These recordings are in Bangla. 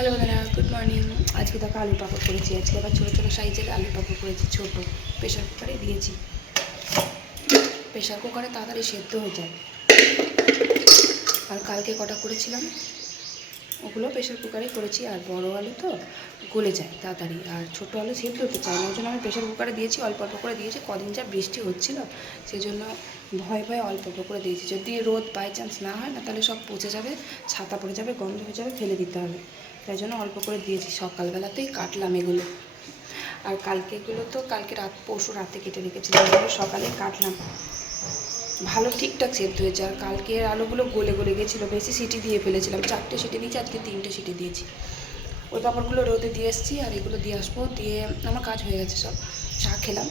হ্যালো বন্ধুরা, গুড মর্নিং। আজকে দেখো আলুর পাঁপড় করেছি। আজকে আবার ছোটো ছোটো সাইজের আলুর পাঁপড় করেছি, ছোটো প্রেশার কুকারে দিয়েছি। প্রেশার কুকারে তাড়াতাড়ি সেদ্ধ হয়ে যায়। আর কালকে কটা করেছিলাম ওগুলো প্রেশার কুকারে করেছি। আর বড় আলু তো গলে যায় তাড়াতাড়ি, আর ছোটো আলু সেদ্ধ হতে চায় না, ওই জন্য আমি প্রেশার কুকারে দিয়েছি। অল্প অল্প করে দিয়েছি, কদিন যা বৃষ্টি হচ্ছিল সেই জন্য ভয়ে ভয়ে অল্প অল্প করে দিয়েছি। যদি রোদ বাই চান্স না হয় না, তাহলে সব পচে যাবে, ছাতা পড়ে যাবে, গন্ধ হয়ে যাবে, ফেলে দিতে হবে। তাই জন্য অল্প করে দিয়েছি। সকালবেলাতেই কাটলাম এগুলো। আর কালকেগুলো তো কালকে পরশু রাতে কেটে রেখেছিলাম, এগুলো সকালে কাটলাম। ভালো ঠিকঠাক সেদ্ধ হয়েছে। আর কালকে আলুগুলো গলে গলে গেছিলো, বেশি সিটি দিয়ে ফেলেছিলাম। 4টে সিটি দিয়েছি, আজকে 3টে সিটি দিয়েছি। ওই পাঁপড়গুলো রোদে দিয়ে এসেছি, আর এগুলো দিয়ে আসবো। দিয়ে আমার কাজ হয়ে গেছে সব, চা খেলাম।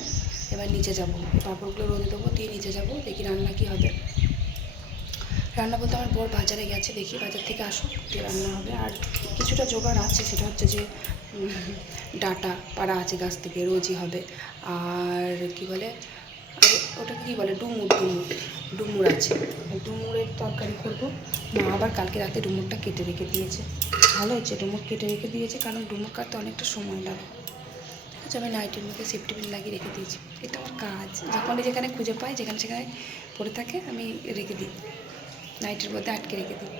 এবার নিচে যাবো, পাঁপড়গুলো রোদে দেবো, দিয়ে নিচে যাবো, দেখি রান্না কী হবে। রান্না বলতে আমার বর বাজারে গেছে, দেখি বাজার থেকে আসুক, দিয়ে রান্না হবে। আর কিছুটা জোগাড় আছে, সেটা হচ্ছে যে ডাটা পাড়া আছে গাছ থেকে, রোজই হবে। আর কি বলে, ওটাকে কী বলে, ডুমুর ডুমুর ডুমুর আছে, ডুমুরের তরকারি করবো। মা আবার কালকে রাতে ডুমুরটা কেটে রেখে দিয়েছে। ভালো হচ্ছে, ডুমুর কেটে রেখে দিয়েছে, কারণ ডুমুর কাটতে অনেকটা সময় লাগে। ঠিক আছে, আমি নাইটের মধ্যে সেফটি পিন লাগিয়ে রেখে দিয়েছি। এটা আমার কাজ, যখনই যেখানে খুঁজে পাই, যেখানে সেখানে পড়ে থাকে, আমি রেখে দিই, নাইটের মধ্যে আটকে রেখে দিই।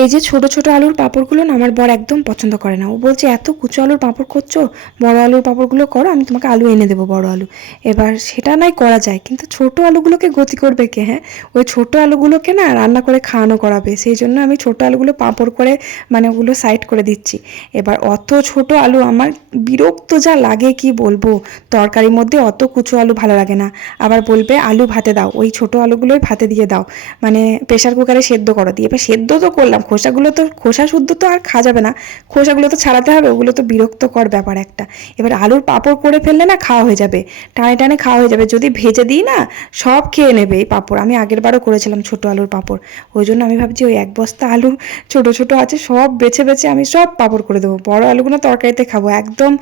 এই যে ছোট ছোট আলুর পাঁপড়গুলো না আমার বর একদম পছন্দ করে না। ও বলছে এত কুচো আলুর পাঁপড় করছো, বড় আলুর পাঁপড়গুলো করো, আমি তোমাকে আলু এনে দেবো বড় আলু। এবার সেটা নাই করা যায়, কিন্তু ছোট আলুগুলোকে গতি করবে কে? হ্যাঁ, ওই ছোট আলুগুলোকে না রান্না করে খাওয়ানো করাবে, সেই জন্য আমি ছোট আলুগুলো পাঁপড় করে মানে ওগুলো সাইড করে দিচ্ছি। এবার অত ছোট আলু আমার বিরক্ত যা লাগে কি বলবো, তরকারির মধ্যে অত কুচো আলু ভালো লাগে না। আবার বলবে আলু ভাতে দাও, ওই ছোট আলুগুলোই ভাতে দিয়ে দাও, মানে প্রেশার কুকারে সেদ্ধ করো। দিয়ে এবার সেদ্ধ তো করলাম, খোসাগুলো তো খোসা শুদ্ধ তো আর খাওয়া যাবে না, খোসাগুলো তো ছাড়াতে হবে, ওগুলো তো বিরক্তকর ব্যাপার একটা। এবার আলুর পাঁপড় করে ফেললে না খাওয়া হয়ে যাবে, টানে টানে খাওয়া হয়ে যাবে। যদি ভেজে দিই না, সব খেয়ে নেবে এই পাঁপড়। আমি আগের বারও করেছিলাম ছোট আলুর পাঁপড়, ওই জন্য আমি ভাবছি ওই 1 বস্তা আলু ছোট ছোট আছে, সব বেছে বেছে আমি সব পাঁপড় করে দেবো। বড় আলুগুলো তরকারিতে খাবো, একদম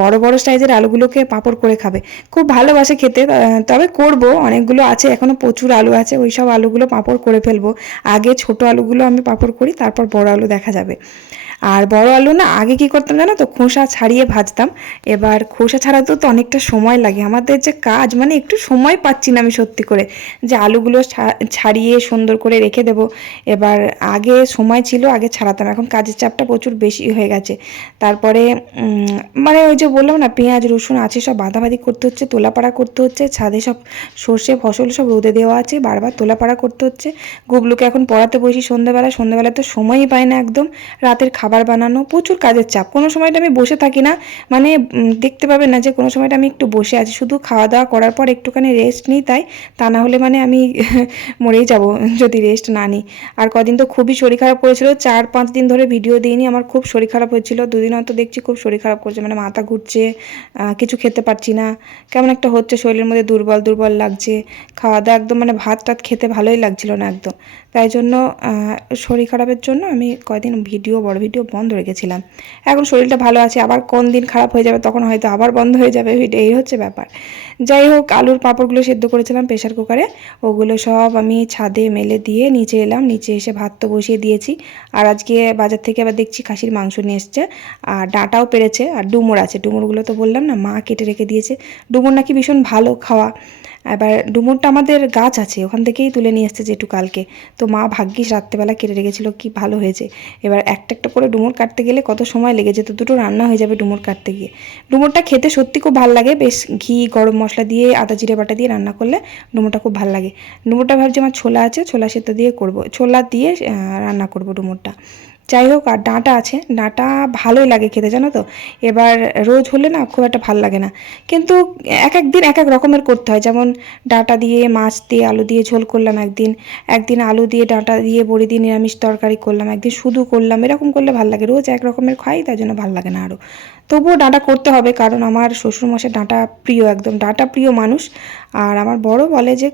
বড় বড় সাইজের আলুগুলোকে পাঁপড় করে খাবে, খুব ভালোবাসে খেতে। তবে করব, অনেকগুলো আছে এখনও, প্রচুর আলু আছে, ওই সব আলুগুলো পাঁপড় করে ফেলবো। আগে ছোট আলুগুলো আমি পাঁপড় করি, তারপর বড় আলু দেখা যাবে। আর বড় আলু না আগে কি করতাম জানো তো, খোসা ছাড়িয়ে ভাজতাম। এবার খোসা ছাড়াতেও তো অনেকটা সময় লাগে, আমাদের যে কাজ, মানে একটু সময় পাচ্ছি না আমি সত্যি করে, যে আলুগুলো ছাড়িয়ে সুন্দর করে রেখে দেবো। এবার আগে সময় ছিল, আগে ছাড়াতাম, এখন কাজের চাপটা প্রচুর বেশি হয়ে গেছে। তারপরে মানে ওই যে বললাম না, পেঁয়াজ রসুন আছে সব বাঁধাবাঁধি করতে হচ্ছে, তোলাপাড়া করতে হচ্ছে, ছাদে সব সর্ষে ফসল সব রোদে দেওয়া আছে, বারবার তোলাপাড়া করতে হচ্ছে। গুবলুকে এখন পড়াতে বসি সন্ধ্যাবেলা তো সময়ই পাই না একদম। রাতের খাবার বানানো, প্রচুর কাজের চাপ, কোনো সময়টা আমি বসে থাকি না, মানে দেখতে পাবেন না যে কোনো সময়টা আমি একটু বসে আছি, শুধু খাওয়া দাওয়া করার পর একটুখানি রেস্ট নিই, তাই তা না হলে মানে আমি মরেই যাব যদি রেস্ট না নিই। আর কদিন তো খুবই শরীর খারাপ করেছিল, 4-5 দিন ধরে ভিডিও দিইনি, আমার খুব শরীর খারাপ হয়েছিল। 2 দিন হয়তো দেখছি খুব শরীর খারাপ করছে, মানে মাথা ঘুরছে, কিছু খেতে পারছি না, কেমন একটা হচ্ছে, শরীরের মধ্যে দুর্বল দুর্বল লাগছে, খাওয়া দাওয়া একদম মানে ভাত টাত খেতে ভালোই লাগছিল না একদম। তাই জন্য শরীর খারাপের জন্য আমি কয়েকদিন বড় ভিডিও বন্ধ রেখেছিলাম। এখন শরীরটা ভালো আছে, আবার কোন দিন খারাপ হয়ে যাবে, তখন হয়তো আবার বন্ধ হয়ে যাবে ভিডিও, এই হচ্ছে ব্যাপার। যাই হোক, আলুর পাঁপড়গুলো সেদ্ধ করেছিলাম প্রেশার কুকারে, ওগুলো সব আমি ছাদে মেলে দিয়ে নিচে এলাম, নিচে এসে ভাত তো বসিয়ে দিয়েছি। আর আজকে বাজার থেকে আবার দেখছি খাসির মাংস নিয়ে এসছে, আর ডাঁটাও পেরেছে, আর ডুমুর আছে, ডুমুরগুলো তো বললাম না মা কেটে রেখে দিয়েছে। ডুমুর নাকি ভীষণ ভালো খাওয়া। এবার ডুমুরটা আমাদের গাছ আছে, ওখান থেকেই তুলে নিয়ে এসছে যেটু কালকে, তো মা ভাগ্যিস রাত্রেবেলা কেটে রেখেছিল, কি ভালো হয়েছে। এবার একটা একটা করে ডুমুর কাটতে গেলে কত সময় লেগে যেত, দুটো রান্না হয়ে যাবে ডুমুর কাটতে গিয়ে। ডুমুরটা খেতে সত্যি খুব ভালো লাগে, বেশ ঘি গরম মশলা দিয়ে আদা জিরে বাটা দিয়ে রান্না করলে ডুমুরটা খুব ভালো লাগে। ডুমুরটা ভাবছি আমার ছোলা আছে, ছোলা সেদ্ধ দিয়ে করব, ছোলা দিয়ে রান্না করব ডুমুরটা। যাই হোক, আর ডাঁটা আছে, ডাঁটা ভালোই লাগে খেতে জানো তো। এবার রোজ হলে না খুব একটা ভালো লাগে না, কিন্তু এক এক দিন এক এক রকমের করতে হয়। যেমন ডাঁটা দিয়ে মাছ দিয়ে আলু দিয়ে ঝোল করলাম একদিন, একদিন আলু দিয়ে ডাঁটা দিয়ে বড়ি দিয়ে নিরামিষ তরকারি করলাম, একদিন শুধু করলাম, এরকম করলে ভালো লাগে। রোজ এক রকমের খাই, তাই জন্য ভালো লাগে না আরও। তবুও ডাঁটা করতে হবে, কারণ আমার শ্বশুরমশাই ডাঁটা প্রিয়, একদম ডাঁটা প্রিয় মানুষ। আর আমার বড় বলে যে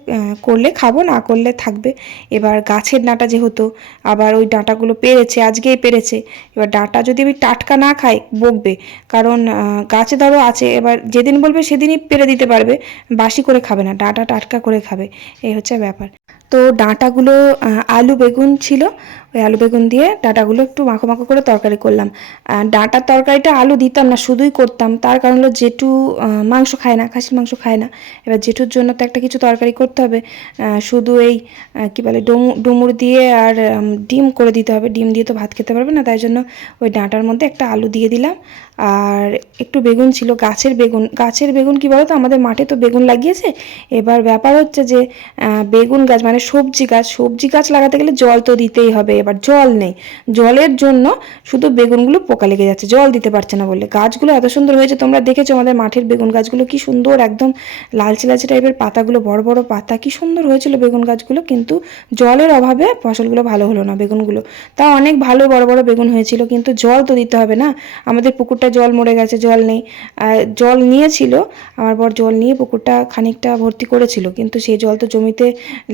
করলে খাবো, না করলে থাকবে। এবার গাছের ডাঁটা যেহেতু, আবার ওই ডাঁটাগুলো পেরেছে, আজকেই পেরেছে। এবার ডাঁটা যদি আমি টাটকা না খাই বকবে, কারণ গাছে ধরো আছে, এবার যেদিন বলবে সেদিনই পেরে দিতে পারবে, বাসি করে খাবে না, ডাঁটা টাটকা করে খাবে, এই হচ্ছে ব্যাপার। তো ডাঁটাগুলো আলু বেগুন ছিল, ওই আলু বেগুন দিয়ে ডাঁটাগুলো একটু মাখো মাখো করে তরকারি করলাম। ডাঁটার তরকারিটা আলু দিতাম না, শুধুই করতাম। তার কারণ হলো জেঠু মাংস খায় না, খাসির মাংস খায় না। এবার জেঠুর জন্য তো একটা কিছু তরকারি করতে হবে। শুধু এই কী বলে ডুমুর দিয়ে আর ডিম করে দিতে হবে। ডিম দিয়ে তো ভাত খেতে পারবে না, তাই জন্য ওই ডাঁটার মধ্যে একটা আলু দিয়ে দিলাম। আর একটু বেগুন ছিল, গাছের বেগুন কী বলো তো, আমাদের মাঠে তো বেগুন লাগিয়েছে। এবার ব্যাপার হচ্ছে যে বেগুন গাছ মানে সবজি গাছ লাগাতে গেলে জল তো দিতেই হবে। এবার জল নেই, জলের জন্য শুধু বেগুনগুলো পোকা লেগে যাচ্ছে, জল দিতে পারছে না বলে। গাছগুলো এত সুন্দর হয়েছে, তোমরা দেখেছো আমাদের মাঠের বেগুন গাছগুলো কি সুন্দর, একদম লালচে লালচে টাইপের পাতাগুলো, বড় বড় পাতা, কি সুন্দর হয়েছিল বেগুন গাছগুলো। কিন্তু জলের অভাবে ফসলগুলো ভালো হলো না বেগুনগুলো। তাও অনেক ভালো বড় বড় বেগুন হয়েছিল, কিন্তু জল তো দিতে হবে না। আমাদের পুকুরটা জল মরে গেছে, জল নেই। জল নিয়েছিল আমার বর, জল নিয়ে পুকুরটা খানিকটা ভর্তি করেছিল, কিন্তু সেই জল তো জমিতে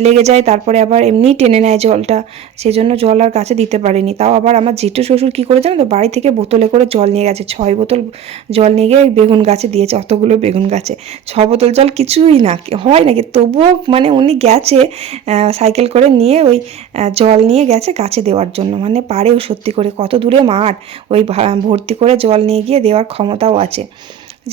লেগে যায়, তারপরে আবার এমনি টেনে নেয় জলটা, সেজন্য জল আর গাছে দিতে পারেনি। তাও আবার আমার জেঠু শ্বশুর কী করেছে না তো, বাড়ি থেকে বোতলে করে জল নিয়ে গেছে, 6 বোতল জল নিয়ে গিয়ে বেগুন গাছে দিয়েছে। অতগুলো বেগুন গাছে 6 বোতল জল কিছুই না হয় নাকি, তবুও মানে উনি গেছে সাইকেল করে নিয়ে, ওই জল নিয়ে গেছে গাছে দেওয়ার জন্য। মানে পারেও সত্যি করে, কত দূরে মাঠ, ওই ভর্তি করে জল নিয়ে গিয়ে দেওয়ার ক্ষমতাও আছে।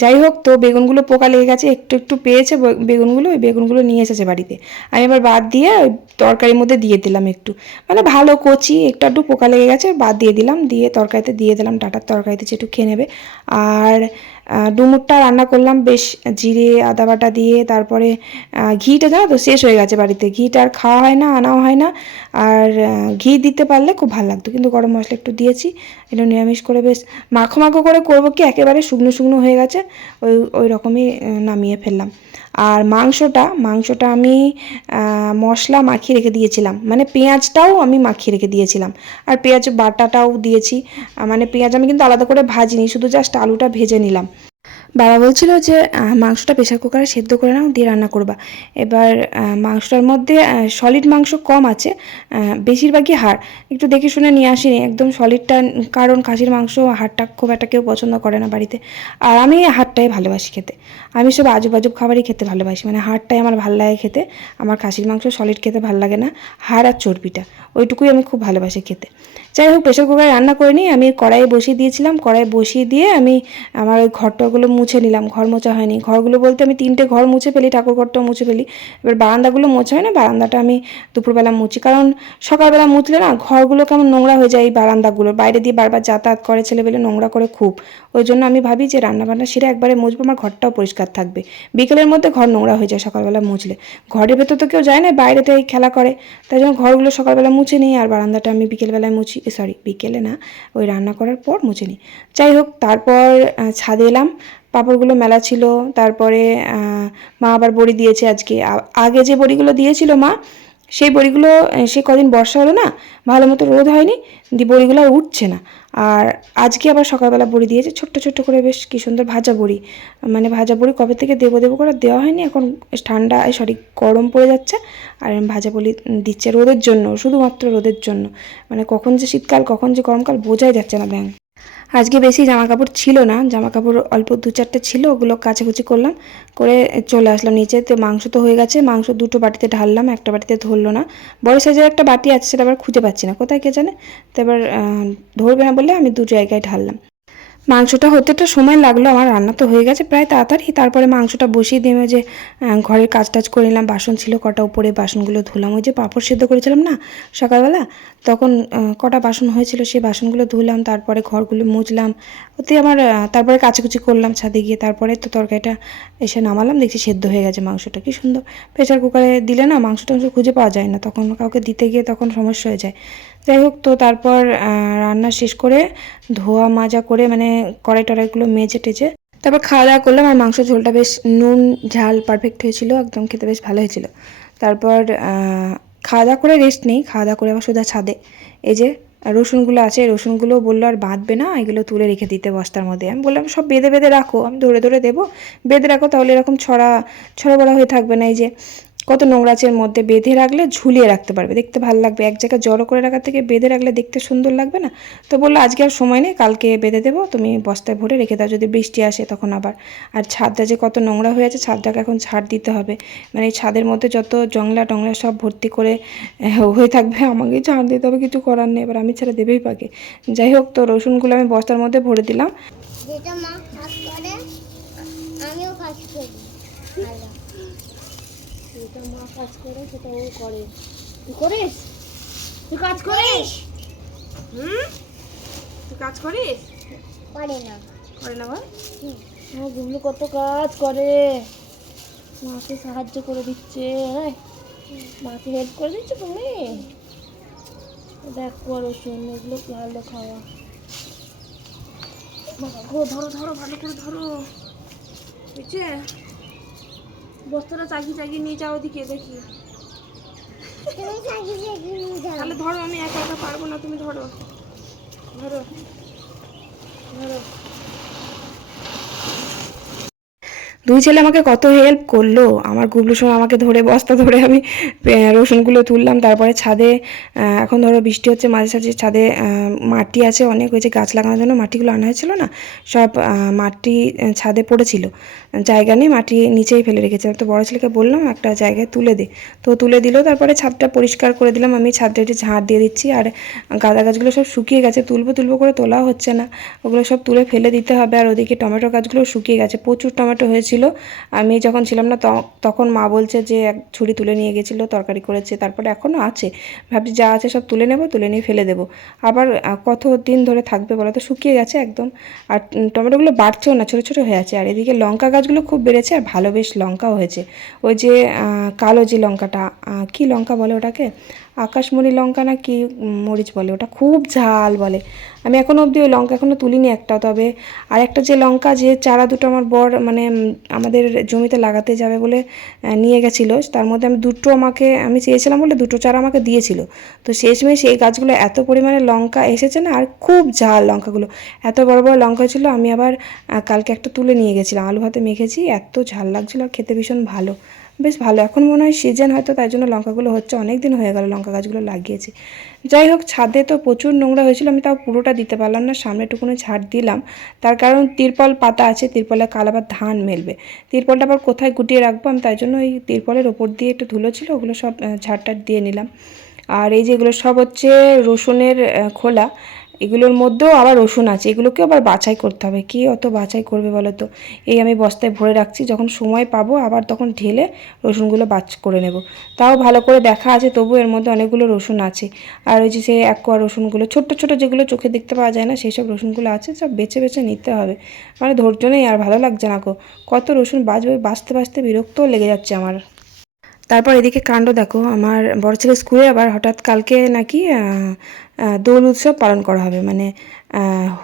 যাই হোক, তো বেগুনগুলো পোকা লেগে গেছে, একটু একটু পেয়েছে বেগুনগুলো, ওই বেগুনগুলো নিয়ে এসেছে বাড়িতে। আমি এবার বাদ দিয়ে ওই তরকারির মধ্যে দিয়ে দিলাম একটু, মানে ভালো কচি, একটু একটু পোকা লেগে গেছে, বাদ দিয়ে দিলাম, দিয়ে তরকারিতে দিয়ে দিলাম, ডাঁটার তরকারিতে যেটু খেয়ে নেবে। আর ডুমুরটা রান্না করলাম বেশ জিরে আদা বাটা দিয়ে। তারপরে ঘিটা জানো তো শেষ হয়ে গেছে বাড়িতে, ঘিটা আর খাওয়া হয় না, আনাও হয় না। আর ঘি দিতে পারলে খুব ভালো লাগতো, কিন্তু গরম মশলা একটু দিয়েছি। এটা নিরামিষ করে বেশ মাখো মাখো করে করবো, কি একেবারে শুকনো শুকনো হয়ে গেছে, ওই রকমই নামিয়ে ফেললাম। আর মাংসটা আমি মশলা মাখিয়ে রেখে দিয়েছিলাম, মানে পেঁয়াজটাও আমি মাখিয়ে রেখে দিয়েছিলাম, আর পেঁয়াজ বাটাটাও দিয়েছি। মানে পেঁয়াজ আমি কিন্তু আলাদা করে ভাজিনি, শুধু জাস্ট আলুটা ভেজে নিলাম। বাবা বলছিল যে মাংসটা প্রেশার কুকারে সেদ্ধ করে নাও, দিয়ে রান্না করবা। এবার মাংসটার মধ্যে সলিড মাংস কম আছে, বেশিরভাগই হাড়। একটু দেখে শুনে নিয়ে আসিনি একদম সলিডটা, কারণ খাসির মাংস হাড়টা খুব একটা কেউ পছন্দ করে না বাড়িতে। আর আমি হাড়টাই ভালোবাসি খেতে, আমি সব আজব আজব খাবারই খেতে ভালোবাসি, মানে হাড়টাই আমার ভালো লাগে খেতে। আমার খাসির মাংস সলিড খেতে ভালো লাগে না, হাড় আর চর্বিটা ওইটুকুই আমি খুব ভালোবাসি খেতে। যাই হোক, প্রেশার কুকারে রান্না করে নিই, আমি কড়াইয়ে বসিয়ে দিয়েছিলাম। কড়াই বসিয়ে দিয়ে আমি আমার ওই ঘরটাগুলো মুছে নিলাম। ঘর মোছা হয়নি, ঘরগুলো বলতে আমি 3টে ঘর মুছে ফেলি, ঠাকুর ঘরটাও মুছে ফেলি। এবার বারান্দাগুলো মোছা হয় না, বারান্দাটা আমি দুপুরবেলা মুছি, কারণ সকালবেলা মুছলে না ঘরগুলো কেমন নোংরা হয়ে যায়। এই বারান্দাগুলো বাইরে দিয়ে বারবার যাতায়াত করে ছেলেবেলে, নোংরা করে খুব। ওই জন্য আমি ভাবি যে রান্নাবান্না সেরে একবারে মুছবো, আমার ঘরটাও পরিষ্কার থাকবে। বিকেলের মধ্যে ঘর নোংরা হয়ে যায় সকালবেলা মুছলে, ঘরের ভেতর তো কেউ যায় না, বাইরেতেই খেলা করে, তাই জন্য ঘরগুলো সকালবেলা মুছে নিই। আর বারান্দাটা আমি বিকেলবেলায় মুছি, বিকেলে না, ওই রান্না করার পর মুছে নিই। যাই হোক, তারপর ছাদে এলাম, পাঁপড়গুলো মেলা ছিল। তারপরে মা আবার বড়ি দিয়েছে আজকে, আগে যে বড়িগুলো দিয়েছিল মা, সেই বড়িগুলো সে কদিন বর্ষা হলো না, ভালো মতো রোদ হয়নি, বড়িগুলো আর উঠছে না। আর আজকে আবার সকালবেলা বড়ি দিয়েছে, ছোট্ট ছোট্ট করে, বেশ কি সুন্দর ভাজা বড়ি। মানে ভাজা বড়ি কবে থেকে দেবো করে দেওয়া হয়নি, এখন ঠান্ডা গরম পড়ে যাচ্ছে, আর ভাজা বড়ি দিচ্ছে রোদের জন্য, শুধুমাত্র রোদের জন্য। মানে কখন যে শীতকাল কখন যে গরমকাল বোঝাই যাচ্ছে না ব্যাং। আজকে বেশি জামা কাপড় ছিল না, জামা কাপড় অল্প 2-4টে ছিল, ওগুলো কাচাকুচি করলাম, করে চলে আসলাম নিচে। তো মাংস তো হয়ে গেছে, মাংস 2টো বাটিতে ঢাললাম, একটা বাটিতে ধরলো না। বড় সাইজের একটা বাটি আছে, সেটা আবার খুঁজে পাচ্ছি না, কোথায় কে জানে। তো এবার ধরবে না বলে আমি 2 জায়গায় ঢাললাম। মাংসটা হতে তো সময় লাগলো, আমার রান্না তো হয়ে গেছে প্রায় তাড়াতাড়ি। তারপরে মাংসটা বসিয়ে দিয়ে যে ঘরের কাজ টাজ করে নিলাম, বাসন ছিল কটা উপরে, বাসনগুলো ধুলাম। ওই যে পাঁপড় সেদ্ধ করেছিলাম না সকালবেলা, তখন কটা বাসন হয়েছিল, সেই বাসনগুলো ধুলাম। তারপরে ঘরগুলো মুছলাম, ওতে আমার তারপরে কাচাকুচি করলাম ছাদে গিয়ে। তারপরে তো তরকারিটা এসে নামালাম, দেখছি সেদ্ধ হয়ে গেছে মাংসটা, কি সুন্দর। প্রেশার কুকারে দিলে না মাংসটা খুঁজে পাওয়া যায় না, তখন কাউকে দিতে গিয়ে তখন সমস্যা হয়ে যায়। যাই হোক, তো তারপর রান্না শেষ করে ধোয়া মাজা করে, মানে কড়াই টড়াইগুলো মেজে টেজে তারপর খাওয়া দাওয়া করলাম। আর মাংস ঝোলটা বেশ নুন ঝাল পারফেক্ট হয়েছিল, একদম খেতে বেশ ভালো হয়েছিল। তারপর খাওয়া দাওয়া করে রেস্ট নেই, খাওয়া দাওয়া করে আবার সোজা ছাদে। এই যে রসুনগুলো আছে, রসুনগুলো বললো আর বাঁধবে না, এগুলো তুলে রেখে দিতে বস্তার মধ্যে। আমি বললাম সব বেঁধে রাখো, আমি ধরে ধরে দেবো, বেঁধে রাখো, তাহলে এরকম ছড়া বড়া হয়ে থাকবে না। এই যে কত নোংরা আছে এর মধ্যে। বেঁধে রাখলে ঝুলিয়ে রাখতে পারবে, দেখতে ভালো লাগবে। এক জায়গায় জড়ো করে রাখার থেকে বেঁধে রাখলে দেখতে সুন্দর লাগবে না? তো বললো আজকে আর সময় নেই, কালকে বেঁধে দেবো, তুমি বস্তায় ভরে রেখে দাও, যদি বৃষ্টি আসে তখন আবার। আর ছাদটা যে কত নোংরা হয়ে আছে, ছাদটাকে এখন ঝাড় দিতে হবে। মানে এই ছাদের মধ্যে যত জংলা টংলা সব ভর্তি করে হয়ে থাকবে, আমাকেই ঝাড় দিতে হবে, কিছু করার নেই। এবার আমি ছাড়া দেবেই পাকে। যাই হোক, তো রসুনগুলো আমি বস্তার মধ্যে ভরে দিলাম। যেটা মা কাজ করে আমিও কাজ করি। ভালো। যেটা মা কাজ করে সেটা ও করে। তুই করিস? তুই কাজ করিস? তুই কাজ করিস? করে না। করে না বল? হুম। আমার গুবলু কত কাজ করে, মাকে সাহায্য করে দিচ্ছে। হ্যাঁ, মাকে হেল্প করে দিচ্ছ তুমি? দেখো রসুন এগুলো ভালো খাওয়া। ধরো ধরো ধরো, ভালো করে ধরো, বুঝছে? বস্তাটা চাগিয়ে চাগিয়ে নিয়ে যাও ওদিকে, দেখি। তুমি সাইকেল সাইকেল নিয়ে যাও। তাহলে ধরো, আমি একা একা পারবো না, তুমি ধরো ধরো ধরো। দুই ছেলে আমাকে কত হেল্প করলো। আমার গুবলুর সময় আমাকে ধরে বস্তা ধরে আমি রসুনগুলো তুললাম। তারপরে ছাদে এখন ধরো বৃষ্টি হচ্ছে, মাঝে সাঝে ছাদে মাটি আছে অনেক, ওই যে গাছ লাগানোর জন্য মাটিগুলো আনা হয়েছিল না, সব মাটি ছাদে পড়েছিল, জায়গা নেই, মাটি নিচেই ফেলে রেখেছিলাম। তো বড় ছেলেকে বললাম একটা জায়গায় তুলে দে, তো তুলে দিল। তারপরে ছাদটা পরিষ্কার করে দিলাম, আমি ছাদটা একটু ঝাড় দিয়ে দিচ্ছি। আর গাঁদা গাছগুলো সব শুকিয়ে গেছে, তুলবো তুলবো করে তোলাও হচ্ছে না, ওগুলো সব তুলে ফেলে দিতে হবে। আর ওদিকে টমেটো গাছগুলো শুকিয়ে গেছে, প্রচুর টমেটো হয়েছিল। আমি যখন ছিলাম না তখন মা বলছে যে এক ছুরি তুলে নিয়ে গেছিলো, তরকারি করেছে। তারপরে এখনও আছে, ভাবছি যা আছে সব তুলে নেব, তুলে নিয়ে ফেলে দেবো। আবার কত দিন ধরে থাকবে বলো তো, শুকিয়ে গেছে একদম। আর টমেটোগুলো বাড়ছেও না, ছোটো ছোটো হয়ে আছে। আর এদিকে লঙ্কা গাছগুলো খুব বেড়েছে, আর ভালো বেশ লঙ্কাও হয়েছে। ওই যে কালো যে লঙ্কাটা, কি লঙ্কা বলে ওটাকে, আকাশমণি লঙ্কা না কি মরিচ বলে, ওটা খুব ঝাল বলে। আমি এখনও অবধি ওই লঙ্কা এখনও তুলিনি একটা। তবে আর একটা যে লঙ্কা, যে চারা দুটো আমার বর মানে আমাদের জমিতে লাগাতে যাবে বলে নিয়ে গেছিলো, তার মধ্যে আমি চেয়েছিলাম বলে দুটো চারা আমাকে দিয়েছিল। তো শেষমেশ এই গাছগুলো এত পরিমাণে লঙ্কা এসেছে না, আর খুব ঝাল লঙ্কাগুলো, এত বড় বড় লঙ্কা ছিল। আমি আবার কালকে একটা তুলে নিয়ে গেছিলাম, আলু ভাতে মেখেছি, এত ঝাল লাগছিলো, আর খেতে ভীষণ ভালো, বেশ ভালো। এখন মনে হয় সিজন হয়তো, তাই জন্য লঙ্কাগুলো হচ্ছে, অনেক দিন হয়ে গেল লঙ্কা গাছগুলো লাগিয়েছি। যাই হোক, ছাদে তো প্রচুর নোংরা হয়েছিল, আমি তাও পুরোটা দিতে পারলাম না, সামনেটুকুনি ঝাড় দিলাম। তার কারণ তিরপল পাতা আছে, তিরপলে কাল আবার ধান মেলবে, তিরপলটা আবার কোথায় গুটিয়ে রাখবো আমি, তাই জন্য ওই তিরপলের ওপর দিয়ে একটু ধুলো ছিল, ওগুলো সব ঝাড়টাড় দিয়ে নিলাম। আর এই যে এগুলো সব হচ্ছে রসুনের খোলা, এগুলোর মধ্যেও আবার রসুন আছে, এগুলোকেও আবার বাছাই করতে হবে, কি অত বাছাই করবে বলো তো। এই আমি বস্তায় ভরে রাখছি, যখন সময় পাবো আবার তখন ঢেলে রসুনগুলো বাছ করে নেব। তাও ভালো করে দেখা আছে, তবু এর মধ্যে অনেকগুলো রসুন আছে। আর ওই যে সেই একোয়া রসুনগুলো, ছোট্ট ছোটো যেগুলো চোখে দেখতে পাওয়া যায় না, সেই সব রসুনগুলো আছে, সব বেছে বেছে নিতে হবে। মানে ধৈর্য নেই, আর ভালো লাগছে না গো, কত রসুন বাছবে, বাছতে বাছতে বিরক্তও লেগে যাচ্ছে আমার। তারপর এদিকে কাণ্ড দেখো, আমার বড় ছেলে স্কুলে আবার হঠাৎ কালকে নাকি দোল উৎসব পালন করা হবে, মানে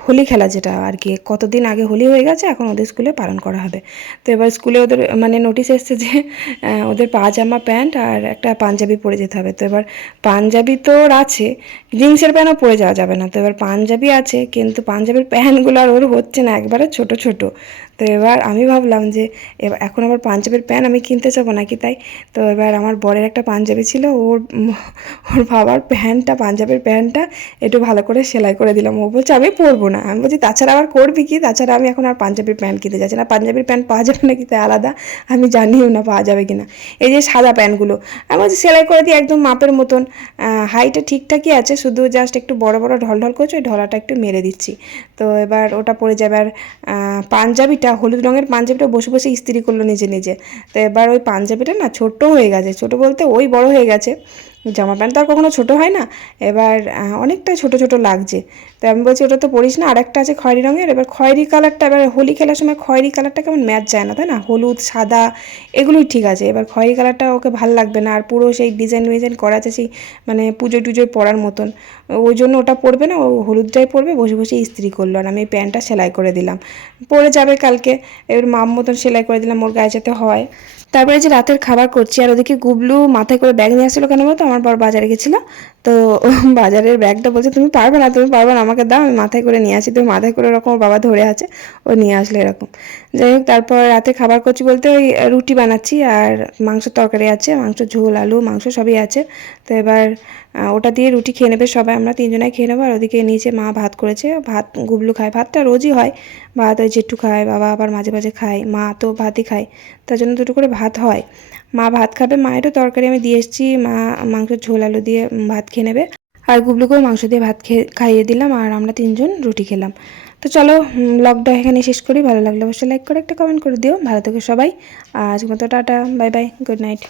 হোলি খেলা, যেটা আর কি কতদিন আগে হোলি হয়ে গেছে, এখন ওদের স্কুলে পালন করা হবে। তো এবার স্কুলে ওদের মানে নোটিশ এসছে যে ওদের পাজামা প্যান্ট আর একটা পাঞ্জাবি পরে যেতে হবে। তো এবার পাঞ্জাবি তো আছে, জিন্সের প্যান্টও পরে যাওয়া যাবে না। তো এবার পাঞ্জাবি আছে, কিন্তু পাঞ্জাবির প্যান্টগুলো আর ওর হচ্ছে না, একবারে ছোট ছোট। তো এবার আমি ভাবলাম যে এখন আবার পাঞ্জাবির প্যান্ট আমি কিনতে যাবো নাকি, তাই। তো এবার আমার বরের একটা পাঞ্জাবি ছিল, ওর বাবার পাঞ্জাবির প্যান্টটা একটু ভালো করে সেলাই করে দিলাম। ও বলছে আমি পরবো না, আমি বলছি তাছাড়া আবার করবি কি, তাছাড়া আমি এখন আর পাঞ্জাবির প্যান্ট কিনতে যাচ্ছি না। পাঞ্জাবির প্যান্ট পাওয়া যাবে নাকি তাই আলাদা, আমি জানিও না পাওয়া যাবে কিনা। এই যে সাদা প্যান্টগুলো আমি বলছি সেলাই করে দিই একদম মাপের মতন, হাইটে ঠিকঠাকই আছে, শুধু জাস্ট একটু বড় বড় ঢল করছে, ওই ঢলাটা একটু মেরে দিচ্ছি। তো এবার ওটা পরে যাবে। আর পাঞ্জাবিটা, হলুদ রঙের পাঞ্জাবিটা বসে বসে ইস্ত্রি করলো নিজে নিজে। তো এবার ওই পাঞ্জাবিটা না ছোট হয়ে গেছে, ছোট বলতে ওই বড় হয়ে গেছে, জামা প্যান্ট তো আর কখনো ছোটো হয় না, এবার অনেকটাই ছোট ছোট লাগছে। তো আমি বলছি ওটা তো পরিস না, আর একটা আছে খয়েরি রঙের, এবার খয়েরি কালারটা, এবার হোলি খেলার সময় খয়েরি কালারটা কেমন ম্যাচ যায় না, তাই না, হলুদ সাদা এগুলোই ঠিক আছে, এবার খয়েরি কালারটা ওকে ভাল লাগবে না, আর পুরো সেই ডিজাইন করা আছে, সেই মানে পুজোয় টুজোয় পরার মতন, ওই জন্য ওটা পরবে না, ও হলুদটাই পরবে, বসে বসে ইস্ত্রি করলো। আর আমি প্যান্টটা সেলাই করে দিলাম, পরে যাবে কালকে, এবার মাম মতন সেলাই করে দিলাম, ওর গায়ে যাতে হয়। তারপরে যে রাতের খাবার করছি, আর ওদিকে গুবলু মাথায় করে ব্যাগ নিয়ে আসছিলো, কেন বলতো আমার বড় বাজারে গেছিলো, তো বাজারের ব্যাগটা, বলছে তুমি পারবে না, তুমি পারবে না, আমাকে দাও, আমি মাথায় করে নিয়ে আসি। তুমি মাথায় করে ওরকম ওর বাবা ধরে আছে, ও নিয়ে আসলে এরকম। যাই হোক, তারপর রাতে খাবার করছি বলতে ওই রুটি বানাচ্ছি আর মাংসের তরকারি আছে, মাংস ঝোল, আলু, মাংস সবই আছে। তো এবার ওটা দিয়ে রুটি খেয়ে নেবে সবাই, আমরা তিনজনাই খেয়ে নেবো। আর ওদিকে নিচে মা ভাত করেছে, ভাত গুবলু খায়, ভাতটা রোজই হয় ভাত, ওই জেঠু খায়, বাবা আবার মাঝে মাঝে খায়, মা তো ভাতই খায়, তার জন্য দুটো করে ভাত হয়। মা ভাত খাবে, মায়েরও তরকারি আমি দিয়ে এসেছি, মা মাংসের ঝোল আলু দিয়ে ভাত খেয়ে নেবে। আর গুবলুকেও মাংস দিয়ে ভাত খাইয়ে দিলাম, আর আমরা তিনজন রুটি খেলাম। তো চলো ব্লগটা এখানে শেষ করি। ভালো লাগলে অবশ্যই লাইক করে একটা কমেন্ট করে দিও। ভালো থেকো সবাই। আজকের মতো tata, bye bye, good night.